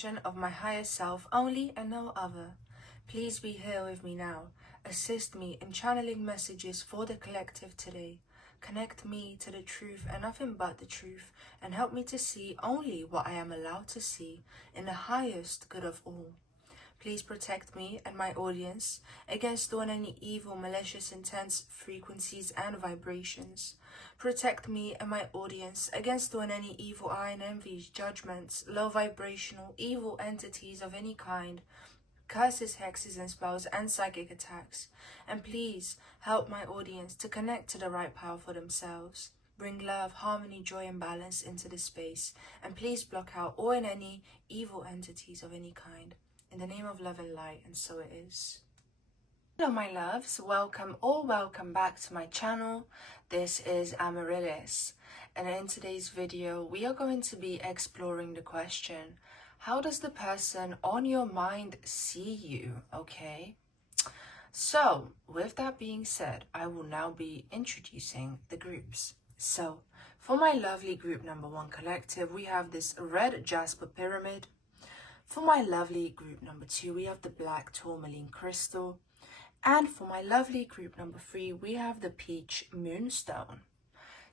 expression of my higher self only and no other. Please be here with me now. Assist me in channeling messages for the collective today. Connect me to the truth and nothing but the truth, and help me to see only what I am allowed to see in the highest good of all. Please protect me and my audience against all and any evil, malicious, intense frequencies and vibrations. Protect me and my audience against all and any evil eye and envies, judgments, low vibrational, evil entities of any kind, curses, hexes and spells and psychic attacks. And please help my audience to connect to the right power for themselves. Bring love, harmony, joy and balance into this space. And please block out all and any evil entities of any kind. In the name of love and light, and so it is. Hello my loves, welcome or welcome back to my channel. This is Amaryllis, and in today's video we are going to be exploring the question, how does the person on your mind see you? Okay, so with that being said, I will now be introducing the groups. So for my lovely group number 1 collective, we have this red jasper pyramid. For my lovely group number 2, we have the black tourmaline crystal. And for my lovely group number 3, we have the peach moonstone.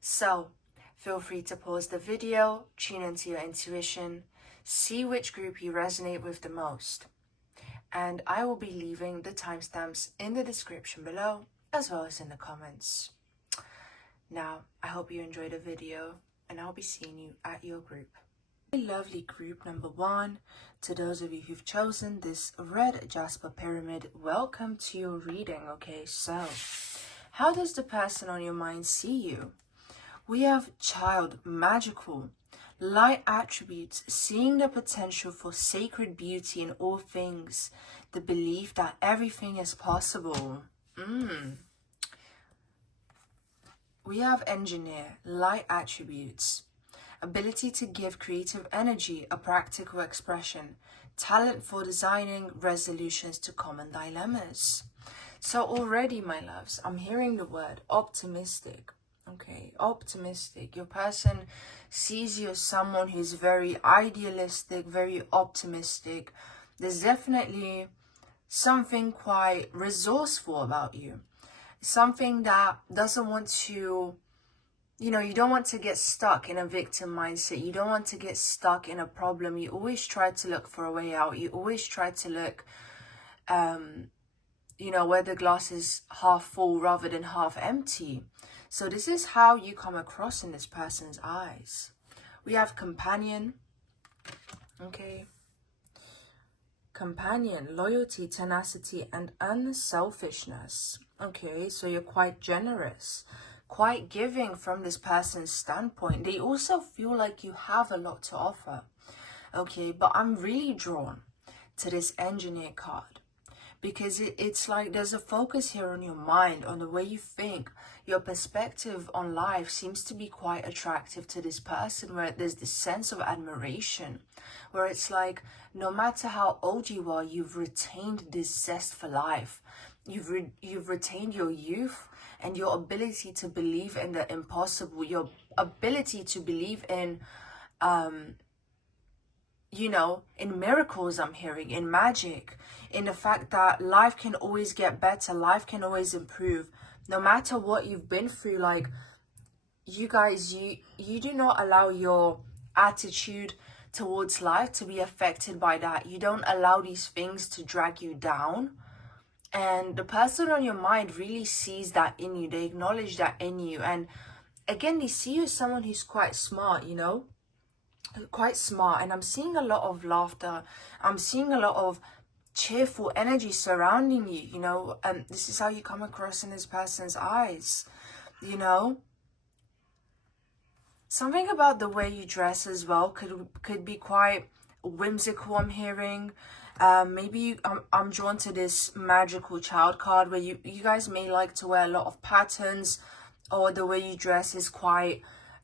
So feel free to pause the video, tune into your intuition, see which group you resonate with the most. And I will be leaving the timestamps in the description below, as well as in the comments. Now, I hope you enjoyed the video, and I'll be seeing you at your group. Lovely group number 1, to those of you who've chosen this red jasper pyramid, welcome to your reading. Okay, so how does the person on your mind see you? We have child, magical, light attributes, seeing the potential for sacred beauty in all things, the belief that everything is possible. We have engineer, light attributes, ability to give creative energy, a practical expression, talent for designing resolutions to common dilemmas. So already, my loves, I'm hearing the word optimistic. Okay, optimistic. Your person sees you as someone who's very idealistic, very optimistic. There's definitely something quite resourceful about you. Something that doesn't want to, you know, you don't want to get stuck in a victim mindset. You don't want to get stuck in a problem. You always try to look for a way out. You always try to look, you know, where the glass is half full rather than half empty. So this is how you come across in this person's eyes. We have companion. Okay. Companion, loyalty, tenacity, and unselfishness. Okay, so you're quite generous, quite giving from this person's standpoint. They also feel like you have a lot to offer. Okay, but I'm really drawn to this engineer card because it's like there's a focus here on your mind, on the way you think. Your perspective on life seems to be quite attractive to this person, where there's this sense of admiration, where it's like no matter how old you are, you've retained this zest for life. You've retained your youth and your ability to believe in the impossible, your ability to believe in, you know, in miracles. I'm hearing in magic, in the fact that life can always get better, life can always improve, no matter what you've been through. Like, you guys, you do not allow your attitude towards life to be affected by that. You don't allow these things to drag you down. And the person on your mind really sees that in you. They acknowledge that in you. And again, they see you as someone who's quite smart, you know, quite smart. And I'm seeing a lot of laughter. I'm seeing a lot of cheerful energy surrounding you, you know. And this is how you come across in this person's eyes, you know. Something about the way you dress as well could be quite whimsical, I'm hearing. Maybe I'm drawn to this magical child card, where you guys may like to wear a lot of patterns, or the way you dress is quite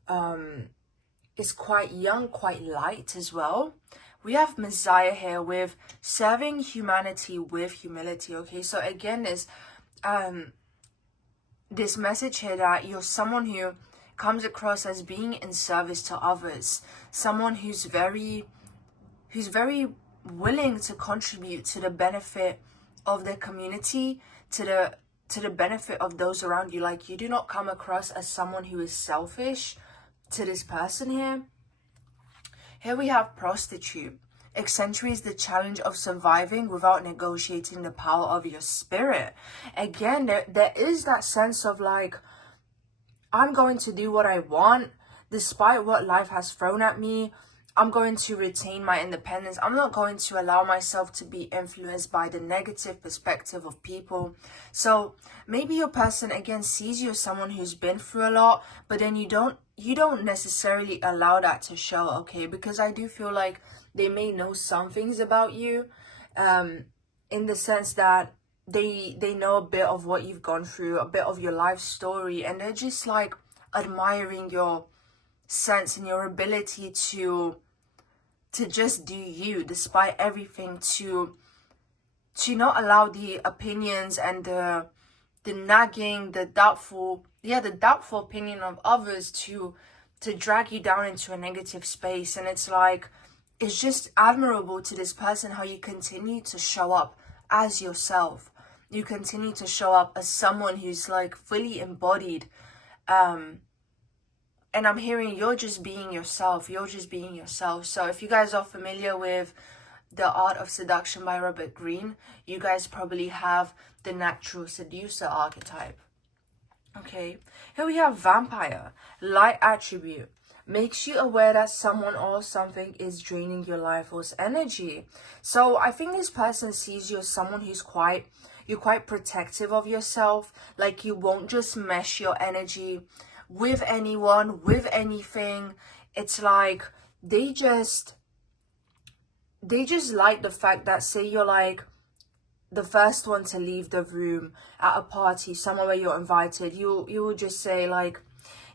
young, quite light as well. We have Messiah here with serving humanity with humility. Okay, so again, there's this message here that you're someone who comes across as being in service to others, someone who's very who's very willing to contribute to the benefit of their community, to the benefit of those around you. Like, you do not come across as someone who is selfish to this person here. Here we have prostitute. Accentuates the challenge of surviving without negotiating the power of your spirit. Again, there is that sense of like, I'm going to do what I want despite what life has thrown at me. I'm going to retain my independence. I'm not going to allow myself to be influenced by the negative perspective of people. So maybe your person again sees you as someone who's been through a lot, but then you don't necessarily allow that to show, okay? Because I do feel like they may know some things about you, in the sense that they know a bit of what you've gone through, a bit of your life story, and they're just like admiring your sense and your ability to just do you despite everything, to not allow the opinions and the nagging, the doubtful opinion of others to drag you down into a negative space. And it's like, it's just admirable to this person how you continue to show up as yourself. You continue to show up as someone who's like fully embodied. And I'm hearing you're just being yourself. You're just being yourself. So if you guys are familiar with The Art of Seduction by Robert Greene, you guys probably have the natural seducer archetype. Okay, here we have vampire. Light attribute. Makes you aware that someone or something is draining your life force energy. So I think this person sees you as someone who's you're quite protective of yourself. Like, you won't just mesh your energy with anyone, with anything. It's like they just like the fact that, say you're like the first one to leave the room at a party, somewhere where you're invited, you will just say like,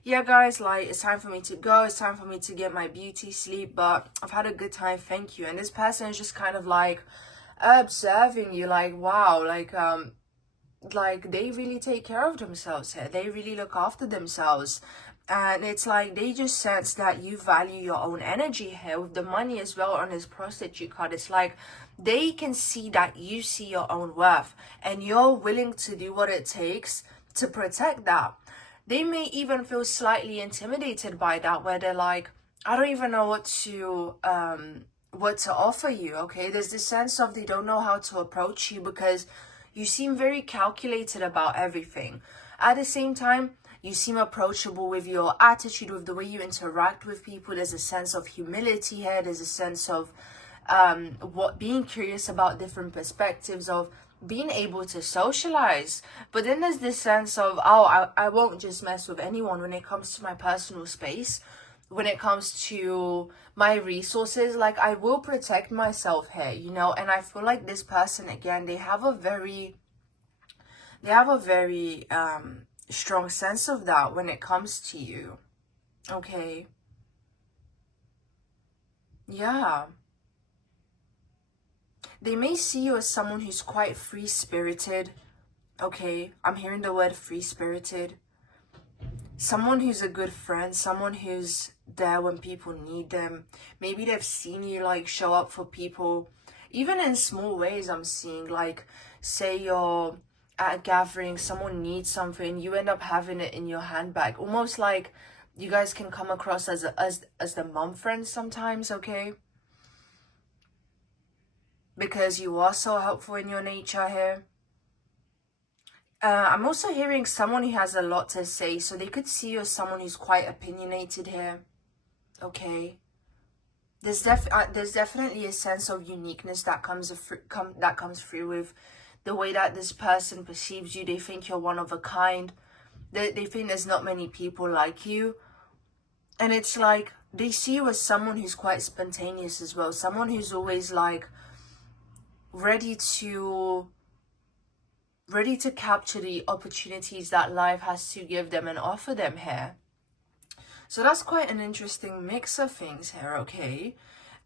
yeah guys, like, it's time for me to go, it's time for me to get my beauty sleep, but I've had a good time, thank you. And this person is just kind of like observing you, like, wow, like they really take care of themselves here. They really look after themselves. And it's like they just sense that you value your own energy here. With the money as well on this prostitute card, it's like they can see that you see your own worth and you're willing to do what it takes to protect that. They may even feel slightly intimidated by that, where they're like, I don't even know what to offer you, okay? There's this sense of they don't know how to approach you because you seem very calculated about everything. At the same time, you seem approachable with your attitude, with the way you interact with people. There's a sense of humility here. There's a sense of being curious about different perspectives, of being able to socialize. But then there's this sense of, oh, I won't just mess with anyone when it comes to my personal space, when it comes to my resources. Like, I will protect myself here, you know. And I feel like this person, again, they have a very strong sense of that when it comes to you. Okay, yeah, they may see you as someone who's quite free-spirited. Okay, I'm hearing the word free-spirited. Someone who's a good friend, someone who's there when people need them. Maybe they've seen you like show up for people, even in small ways. I'm seeing, like, say you're at a gathering, someone needs something, you end up having it in your handbag. Almost like you guys can come across as the mom friend sometimes, okay? Because you are so helpful in your nature here. I'm also hearing someone who has a lot to say, so they could see you as someone who's quite opinionated here. Okay, there's definitely a sense of uniqueness that comes through with the way that this person perceives you. They think you're one of a kind. They think there's not many people like you, and it's like they see you as someone who's quite spontaneous as well, someone who's always like ready to capture the opportunities that life has to give them and offer them here. So that's quite an interesting mix of things here, okay?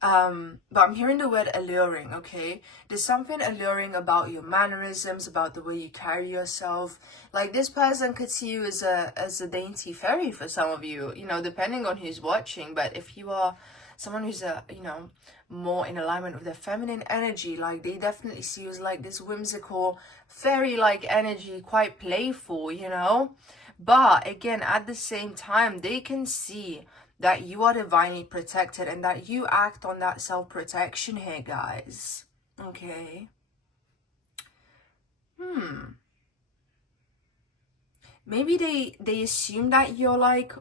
But I'm hearing the word alluring, okay? There's something alluring about your mannerisms, about the way you carry yourself. Like, this person could see you as a dainty fairy for some of you, you know, depending on who's watching. But if you are someone who's you know, more in alignment with their feminine energy. Like they definitely see you as like this whimsical fairy like energy, quite playful, you know. But again, at the same time, they can see that you are divinely protected and that you act on that self-protection here, guys. Okay. Maybe they assume that you're like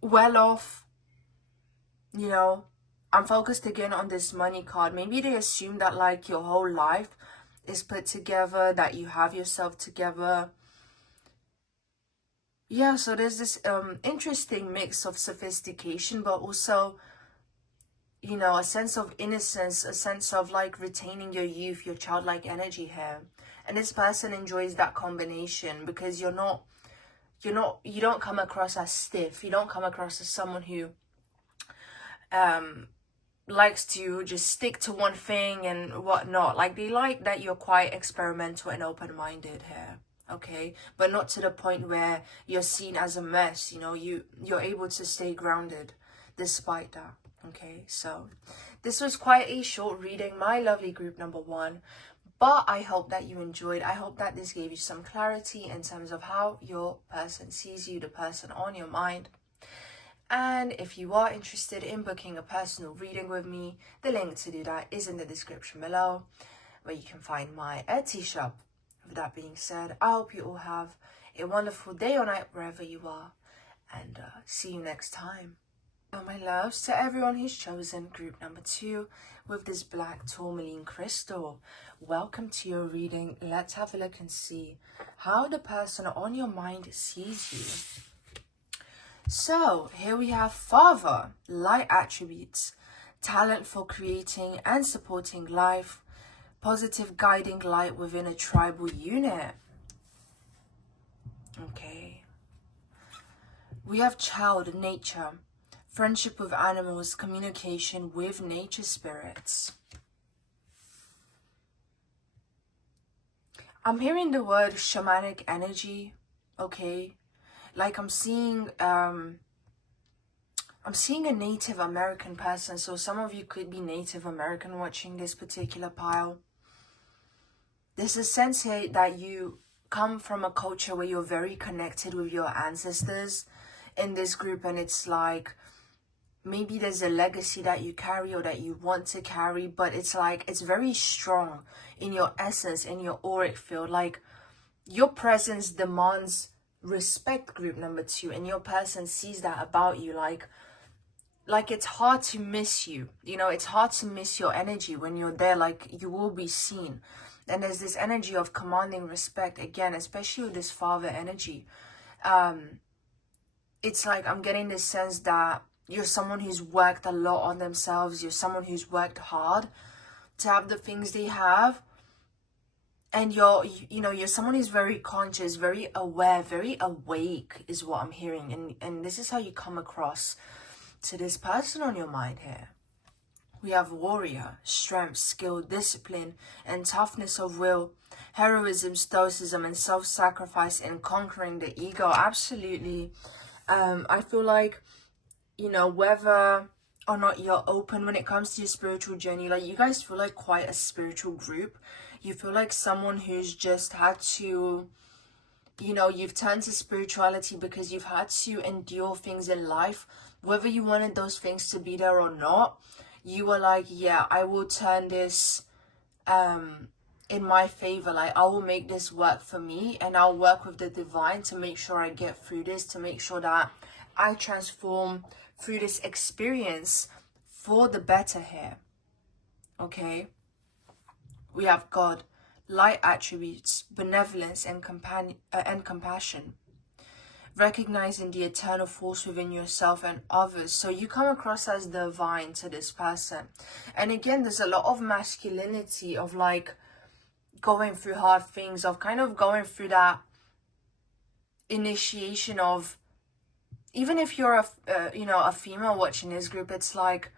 well off, you know. I'm focused again on this money card. Maybe they assume that like your whole life is put together, that you have yourself together. Yeah, so there's this interesting mix of sophistication, but also, you know, a sense of innocence, a sense of like retaining your youth, your childlike energy here. And this person enjoys that combination because you don't come across as stiff. You don't come across as someone who likes to just stick to one thing and whatnot. Like they like that you're quite experimental and open-minded here. Okay, but not to the point where you're seen as a mess. You know, you're able to stay grounded despite that. Okay, so this was quite a short reading, my lovely group number one, but I hope that you enjoyed. I hope that this gave you some clarity in terms of how your person sees you, the person on your mind. And if you are interested in booking a personal reading with me, the link to do that is in the description below, where you can find my Etsy shop. With that being said, I hope you all have a wonderful day or night wherever you are, and see you next time. Oh, my loves, to everyone who's chosen group number 2 with this black tourmaline crystal, welcome to your reading. Let's have a look and see how the person on your mind sees you. So here we have Father, light attributes, talent for creating and supporting life, positive guiding light within a tribal unit. Okay. We have Child, nature, friendship with animals, communication with nature spirits. I'm hearing the word shamanic energy, okay? Like I'm seeing a Native American person. So some of you could be Native American watching this particular pile. There's a sense here that you come from a culture where you're very connected with your ancestors in this group, and it's like maybe there's a legacy that you carry or that you want to carry, but it's like it's very strong in your essence, in your auric field. Like your presence demands respect, group number 2, and your person sees that about you. Like it's hard to miss you, you know, it's hard to miss your energy when you're there. Like you will be seen, and there's this energy of commanding respect again, especially with this Father energy. It's like I'm getting this sense that you're someone who's worked a lot on themselves. You're someone who's worked hard to have the things they have. And you're someone who's very conscious, very aware, very awake is what I'm hearing. And this is how you come across to this person on your mind here. We have warrior, strength, skill, discipline, and toughness of will, heroism, stoicism, and self-sacrifice in conquering the ego. Absolutely. I feel like, you know, whether or not you're open when it comes to your spiritual journey, like you guys feel like quite a spiritual group. You feel like someone who's just had to, you know, you've turned to spirituality because you've had to endure things in life, whether you wanted those things to be there or not. You were like, yeah, I will turn this in my favor. Like I will make this work for me, and I'll work with the divine to make sure I get through this, to make sure that I transform through this experience for the better here. Okay. We have God, light attributes, benevolence, and compassion. Recognizing the eternal force within yourself and others. So you come across as divine to this person. And again, there's a lot of masculinity, of like going through hard things, of kind of going through that initiation of, even if you're a female watching this group, it's like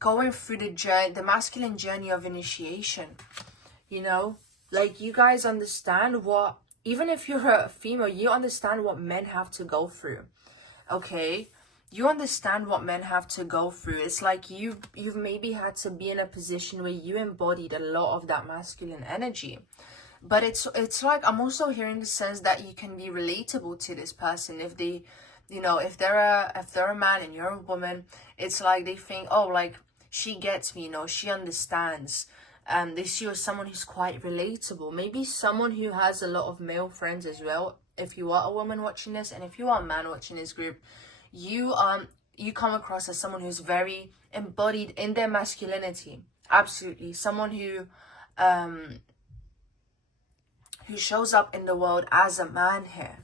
going through the journey, the masculine journey of initiation, you know, like you guys understand what, even if you're a female, you understand what men have to go through. Okay, you understand what men have to go through. It's like you've maybe had to be in a position where you embodied a lot of that masculine energy. But it's like, I'm also hearing the sense that you can be relatable to this person if they, you know, if they're a man and you're a woman. It's like they think, oh, like, she gets me, you know, she understands. They see you as someone who's quite relatable. Maybe someone who has a lot of male friends as well. If you are a woman watching this, and if you are a man watching this group, you come across as someone who's very embodied in their masculinity. Absolutely. Someone who shows up in the world as a man here.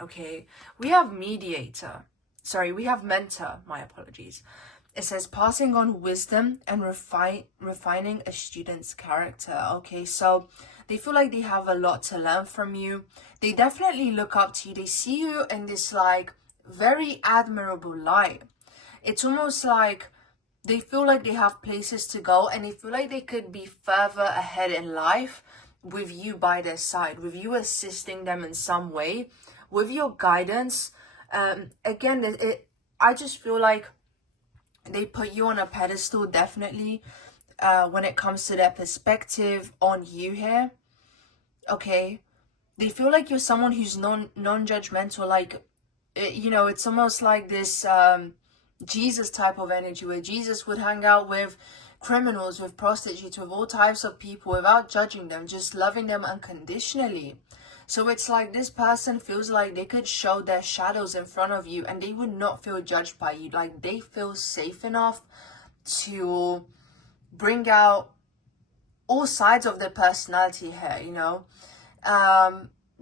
Okay, we have mediator. Sorry, we have mentor. My apologies. It says passing on wisdom and refining a student's character. Okay, so they feel like they have a lot to learn from you. They definitely look up to you. They see you in this like very admirable light. It's almost like they feel like they have places to go, and they feel like they could be further ahead in life with you by their side, with you assisting them in some way, with your guidance. Again, I just feel like they put you on a pedestal, definitely, when it comes to their perspective on you here. Okay, they feel like you're someone who's non-judgmental. Like, you know, it's almost like this Jesus type of energy, where Jesus would hang out with criminals, with prostitutes, with all types of people without judging them, just loving them unconditionally. So it's like this person feels like they could show their shadows in front of you and they would not feel judged by you. Like, they feel safe enough to bring out all sides of their personality here, you know.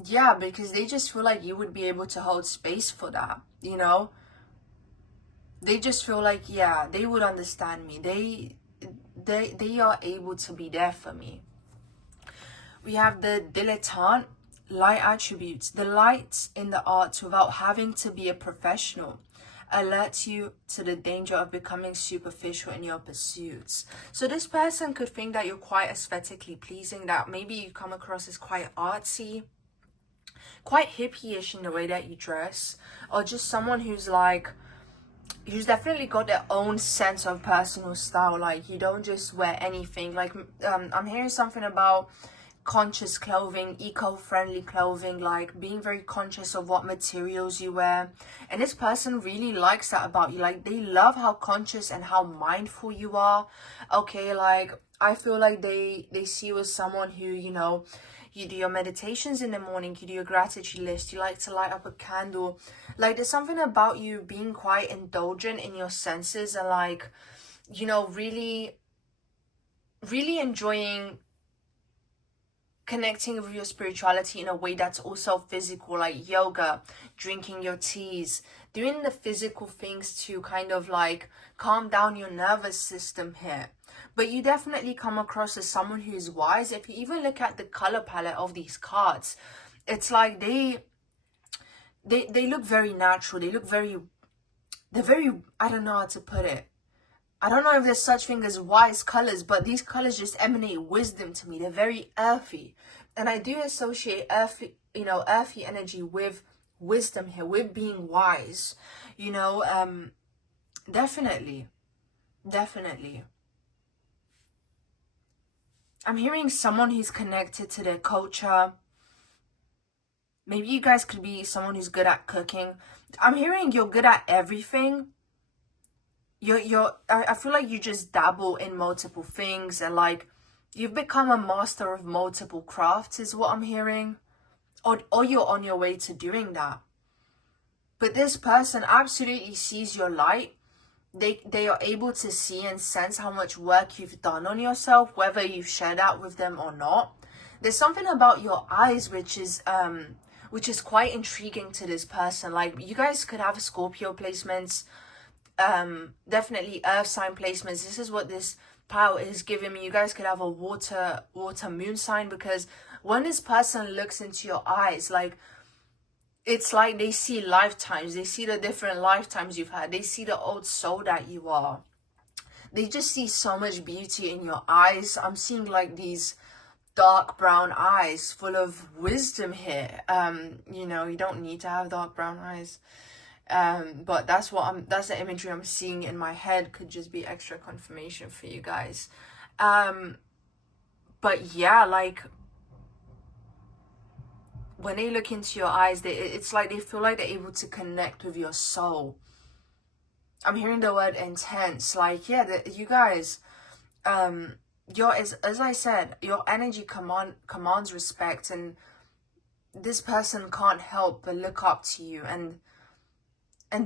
Yeah, because they just feel like you would be able to hold space for that, you know. They just feel like, yeah, they would understand me. They are able to be there for me. We have the dilettante, light attributes. The light in the arts without having to be a professional alerts you to the danger of becoming superficial in your pursuits. So this person could think that you're quite aesthetically pleasing, that maybe you come across as quite artsy, quite hippie-ish in the way that you dress, or just someone who's like, who's definitely got their own sense of personal style. Like, you don't just wear anything. Like, I'm hearing something about conscious clothing, eco-friendly clothing, like being very conscious of what materials you wear. And this person really likes that about you. Like, they love how conscious and how mindful you are. Okay, like, I feel like they see you as someone who, you know, you do your meditations in the morning, you do your gratitude list, you like to light up a candle. Like, there's something about you being quite indulgent in your senses and, like, you know, really enjoying connecting with your spirituality in a way that's also physical, like yoga, drinking your teas, doing the physical things to kind of like calm down your nervous system here. But you definitely come across as someone who's wise. If you even look at the color palette of these cards, it's like they look very natural. They're very, I don't know how to put it. I don't know if there's such thing as wise colors, but these colors just emanate wisdom to me. They're very earthy. And I do associate earthy, you know, earthy energy with wisdom here, with being wise, you know. Definitely. I'm hearing someone who's connected to their culture. Maybe you guys could be someone who's good at cooking. I'm hearing you're good at everything. I feel like you just dabble in multiple things, and like you've become a master of multiple crafts is what I'm hearing. Or you're on your way to doing that. But this person absolutely sees your light. They are able to see and sense how much work you've done on yourself, whether you've shared that with them or not. There's something about your eyes which is quite intriguing to this person. Like, you guys could have Scorpio placements, definitely earth sign placements. This is what this power is giving me. You guys could have a water moon sign, because when this person looks into your eyes, like, it's like they see lifetimes. They see the different lifetimes you've had. They see the old soul that you are. They just see so much beauty in your eyes. I'm seeing like these dark brown eyes full of wisdom here. You know, you don't need to have dark brown eyes. But that's that's the imagery I'm seeing in my head. Could just be extra confirmation for you guys. But yeah, like when they look into your eyes, it's like they feel like they're able to connect with your soul. I'm hearing the word intense. Like, yeah, you guys, as I said, your energy commands respect, and this person can't help but look up to you, and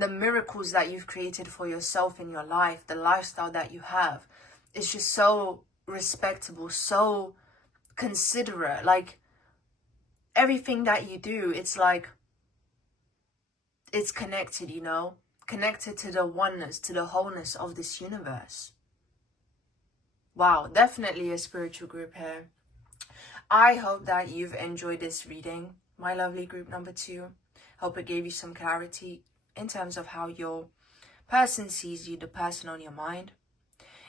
the miracles that you've created for yourself in your life, the lifestyle that you have, is just so respectable, so considerate. Like, everything that you do, it's like it's connected, you know, connected to the oneness, to the wholeness of this universe. Wow, definitely a spiritual group here. I hope that you've enjoyed this reading, my lovely group number 2. Hope it gave you some clarity in terms of how your person sees you, the person on your mind.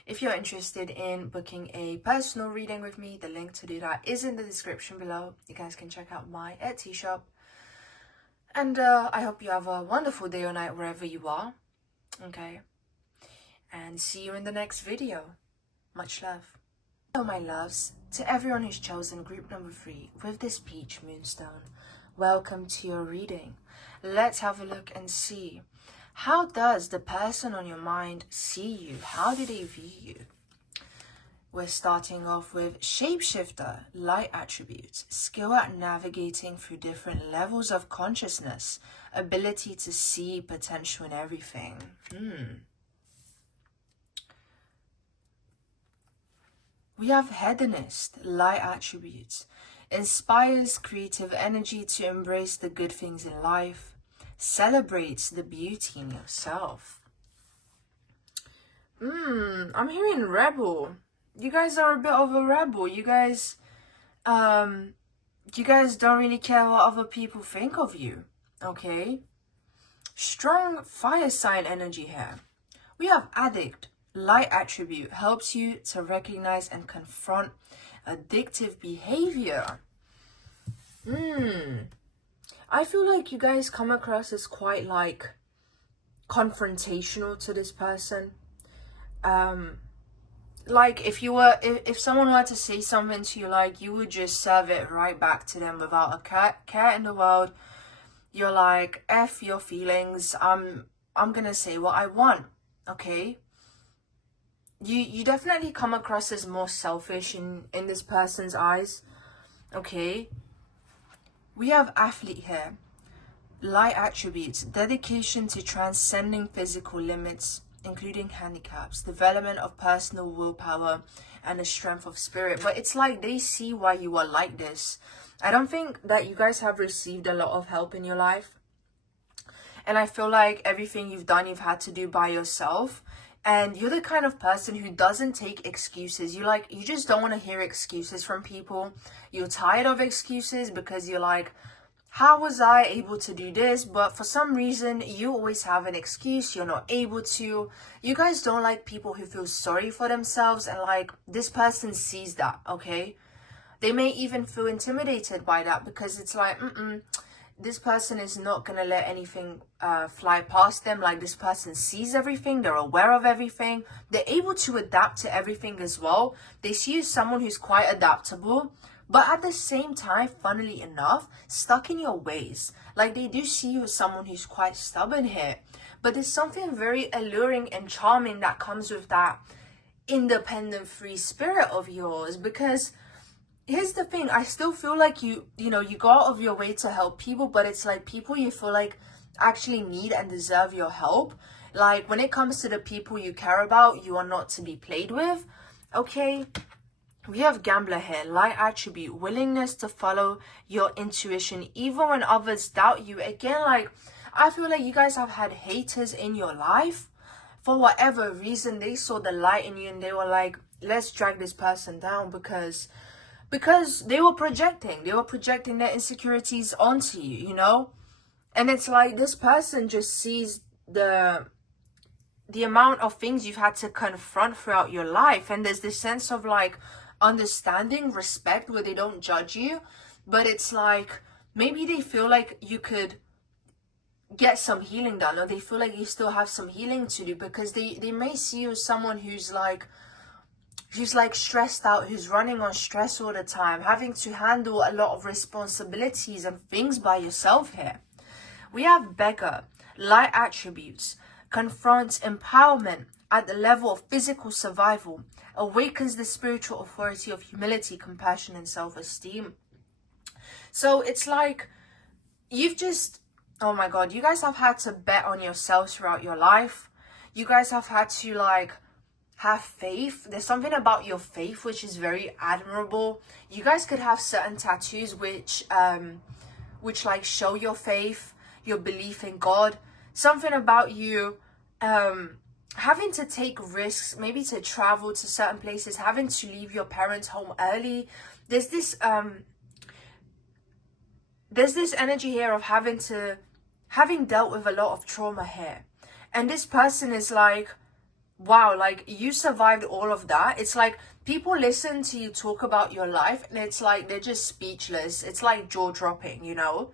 If you're interested in booking a personal reading with me, the link to do that is in the description below. You guys can check out my Etsy shop. And I hope you have a wonderful day or night wherever you are. Okay. And see you in the next video. Much love. Hello, my loves. To everyone who's chosen group number 3 with this peach moonstone, welcome to your reading. Let's have a look and see. How does the person on your mind see you? How do they view you? We're starting off with shapeshifter, light attributes, skill at navigating through different levels of consciousness, ability to see potential in everything. We have hedonist, light attributes, inspires creative energy to embrace the good things in life, celebrates the beauty in yourself. I'm hearing rebel. You guys are a bit of a rebel. You guys don't really care what other people think of you. Okay? Strong fire sign energy here. We have addict, light attribute, helps you to recognize and confront addictive behavior. I feel like you guys come across as quite like confrontational to this person. Like if someone were to say something to you, like, you would just serve it right back to them without a care in the world. You're like, F your feelings, I'm gonna say what I want. Okay? You definitely come across as more selfish in this person's eyes. Okay? We have athlete here. Light attributes, dedication to transcending physical limits, including handicaps, development of personal willpower, and a strength of spirit. But it's like they see why you are like this. I don't think that you guys have received a lot of help in your life. And I feel like everything you've done, you've had to do by yourself. And you're the kind of person who doesn't take excuses. You just don't want to hear excuses from people. You're tired of excuses because you're like, how was I able to do this? But for some reason, you always have an excuse. You're not able to. You guys don't like people who feel sorry for themselves. And like, this person sees that, okay? They may even feel intimidated by that because it's like, this person is not going to let anything fly past them. Like, this person sees everything. They're aware of everything. They're able to adapt to everything as well. They see you as someone who's quite adaptable. But at the same time, funnily enough, stuck in your ways. Like, they do see you as someone who's quite stubborn here. But there's something very alluring and charming that comes with that independent, free spirit of yours. Because here's the thing, I still feel like you go out of your way to help people, but it's like people you feel like actually need and deserve your help. Like, when it comes to the people you care about, you are not to be played with. Okay? We have gambler here, light attribute, willingness to follow your intuition even when others doubt you. Again, like, I feel like you guys have had haters in your life. For whatever reason, they saw the light in you and they were like, let's drag this person down because they were projecting their insecurities onto you, you know? And it's like, this person just sees the amount of things you've had to confront throughout your life, and there's this sense of like understanding, respect, where they don't judge you, but it's like maybe they feel like you could get some healing done, or they feel like you still have some healing to do, because they may see you as someone who's like stressed out, who's running on stress all the time, having to handle a lot of responsibilities and things by yourself here. We have beggar, light attributes, confronts empowerment at the level of physical survival, awakens the spiritual authority of humility, compassion, and self-esteem. So it's like you've just, oh my God, you guys have had to bet on yourselves throughout your life. You guys have had to like have faith. There's something about your faith which is very admirable. You guys could have certain tattoos which like show your faith, your belief in God. Something about you having to take risks, maybe to travel to certain places, having to leave your parents' home early. There's this energy here of having dealt with a lot of trauma here. And this person is like, wow, like you survived all of that. It's like people listen to you talk about your life and it's like they're just speechless. It's like jaw dropping, you know.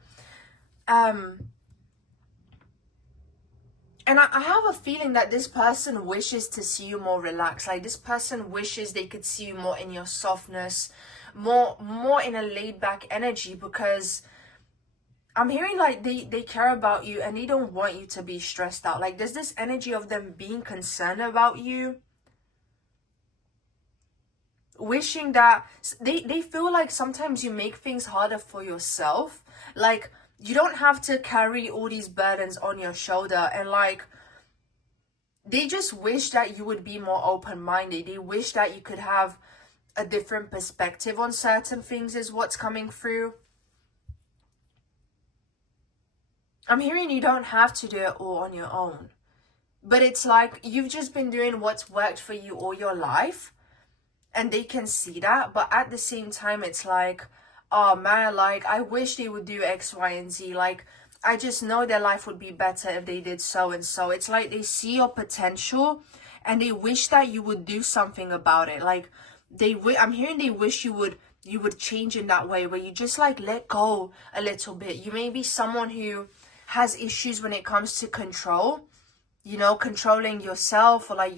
And I have a feeling that this person wishes to see you more relaxed. Like this person wishes they could see you more in your softness, more in a laid back energy, because I'm hearing like they care about you and they don't want you to be stressed out. Like there's this energy of them being concerned about you. Wishing that they feel like sometimes you make things harder for yourself. Like you don't have to carry all these burdens on your shoulder, and like they just wish that you would be more open-minded. They wish that you could have a different perspective on certain things is what's coming through. I'm hearing you don't have to do it all on your own, but it's like you've just been doing what's worked for you all your life, and they can see that. But at the same time, it's like, oh man, like I wish they would do X, Y, and Z. Like I just know their life would be better if they did so and so. It's like they see your potential and they wish that you would do something about it. Like I'm hearing they wish you would change in that way, where you just like let go a little bit. You may be someone who has issues when it comes to control, you know, controlling yourself, or like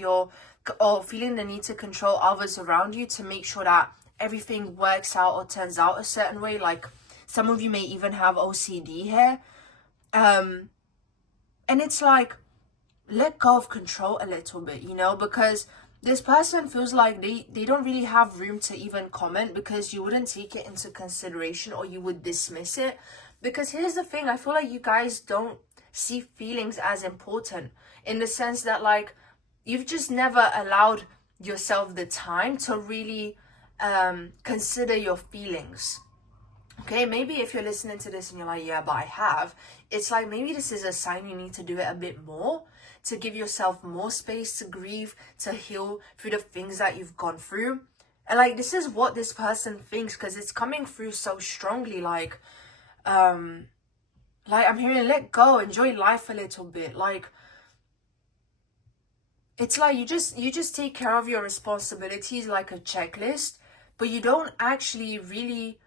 or feeling the need to control others around you to make sure that everything works out or turns out a certain way. Like some of you may even have OCD here. And it's like, let go of control a little bit, you know, because this person feels like they don't really have room to even comment, because you wouldn't take it into consideration or you would dismiss it. Because here's the thing, I feel like you guys don't see feelings as important, in the sense that like you've just never allowed yourself the time to really consider your feelings. Okay, maybe if you're listening to this and you're like, yeah, but I have, it's like maybe this is a sign you need to do it a bit more, to give yourself more space to grieve, to heal through the things that you've gone through. And like this is what this person thinks, because it's coming through so strongly. Like I'm hearing let go, enjoy life a little bit. Like it's like you just take care of your responsibilities like a checklist, but you don't actually really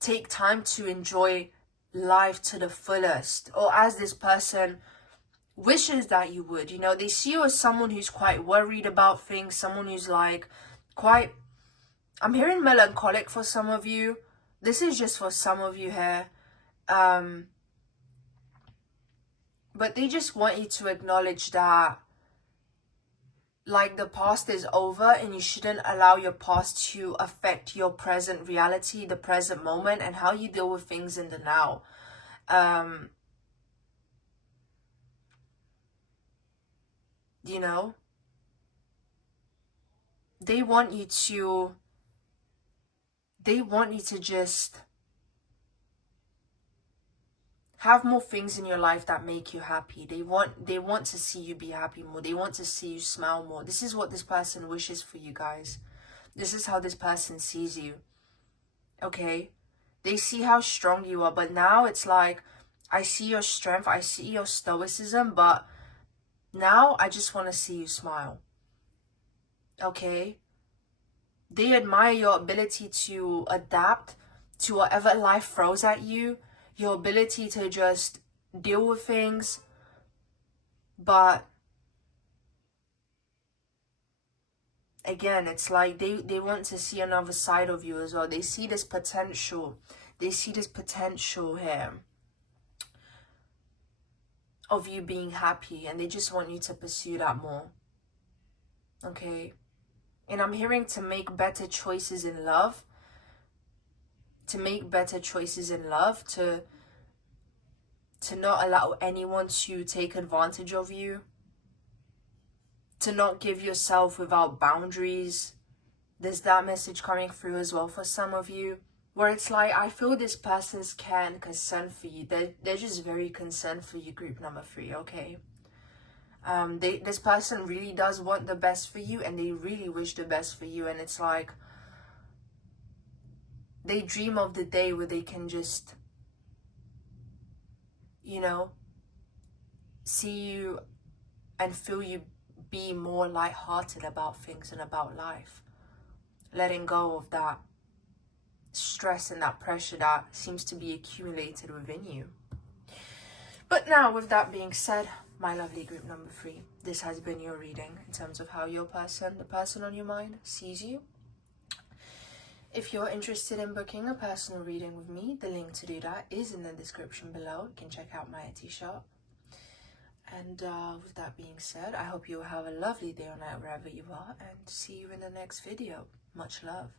take time to enjoy life to the fullest, or as this person wishes that you would. You know, they see you as someone who's quite worried about things, someone who's like quite, I'm hearing melancholic for some of you. This is just for some of you here. But they just want you to acknowledge that like the past is over, and you shouldn't allow your past to affect your present reality, the present moment, and how you deal with things in the now. You know, they want you to just have more things in your life that make you happy. They want to see you be happy more. They want to see you smile more. This is what this person wishes for you guys. This is how this person sees you. Okay? They see how strong you are, but now it's like, I see your strength, I see your stoicism, but now I just want to see you smile. Okay? They admire your ability to adapt to whatever life throws at you, your ability to just deal with things, but again, it's like they want to see another side of you as well. They see this potential. They see this potential here of you being happy, and they just want you to pursue that more. Okay? And I'm hearing to make better choices in love. To make better choices in love. To not allow anyone to take advantage of you. To not give yourself without boundaries. There's that message coming through as well for some of you, where it's like, I feel this person's care and concern for you. They're just very concerned for you, group number 3, okay? This person really does want the best for you, and they really wish the best for you. And it's like, they dream of the day where they can just, you know, see you and feel you be more lighthearted about things and about life. Letting go of that stress and that pressure that seems to be accumulated within you. But now, with that being said, my lovely group number 3, this has been your reading in terms of how your person, the person on your mind, sees you. If you're interested in booking a personal reading with me, the link to do that is in the description below. You can check out my Etsy shop. And with that being said, I hope you have a lovely day or night wherever you are, and see you in the next video. Much love.